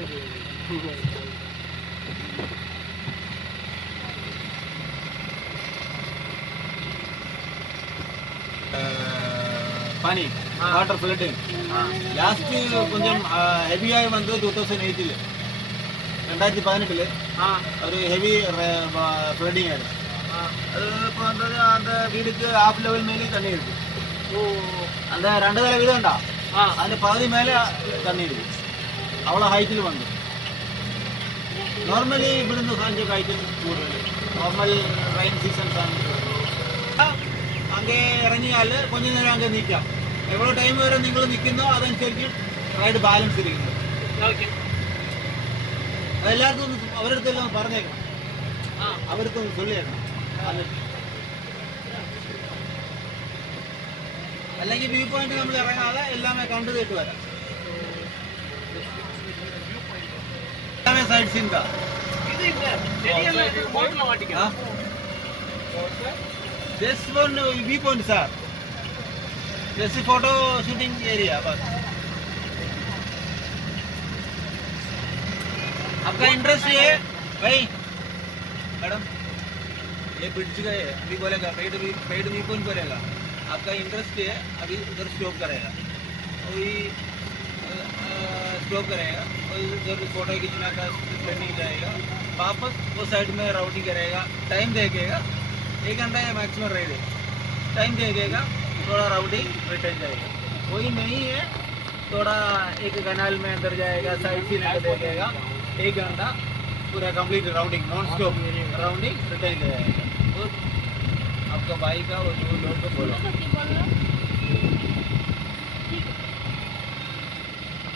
पानी water flooding last కొంచెం heavy ఆయి வந்து 2008 ല് 2018 ല് ഒരു ഹെവി ഫ്ലഡിങ് ആയിരുന്നു அது இப்போ வந்தது அந்த வீடுக்கு ஆஃப் லெவல் மேலே தண்ணி இருக்கு அந்த 2 தலை வீடு உண்டா അതിന്റെ പകുതി മേലെ തണ്ണി ഇருக்கு അവളെ ഹൈറ്റിൽ വന്നു നോർമലി ഇവിടുന്ന് கொஞ்சம் ഹൈറ്റിൽ കൂടുതൽ നോർമൽ റെയിൻ സീസൺസ് ആണ് അങ്ങേ ഇറങ്ങിയാൽ கொஞ்ச നേരം അങ്ങ് നിൽക്കാം എவ்வளோ ടൈം വരെ നിങ്ങൾ നിൽക്കുന്നോ അതനുസരിച്ച് റൈഡ് ബാലൻസ് ഇരിക്കുന്നത് അതെല്ലാവർക്കും ഒന്ന് അവരുടെ അടുത്തെല്ലാം പറഞ്ഞേക്കണം അവർക്കൊന്ന് ചൊല്ലിയേക്കണം അല്ലെങ്കിൽ വ്യൂ പോയിന്റ് നമ്മൾ ഇറങ്ങാതെ എല്ലാമേ കണ്ടു തേട്ട് വരാം എല്ലാമേ സൈഡ് സീൻ का this one view point sir जैसे फोटो शूटिंग एरिया बस आपका इंटरेस्ट ये भाई मैडम ये ब्रिज का है अभी बोलेगा पेड व्यू पॉइंट बोलेगा आपका इंटरेस्ट है अभी उधर स्टॉप करेगा वही स्टॉप करेगा और उधर फोटो खींचना का ट्रेनिंग जाएगा वापस वो साइड में राउटिंग करेगा टाइम देखेगा 1 घंटा या मैक्सिमम राइड टाइम देखेगा थोड़ा राउटिंग रिटर्न जाएगा वही नहीं है थोड़ा एक कैनाल में अंदर जाएगा साइड सीन देखेगा 1 घंटा पूरा complete rounding non stop rounding return जाएगा आपका भाई का वो लोग को बोलो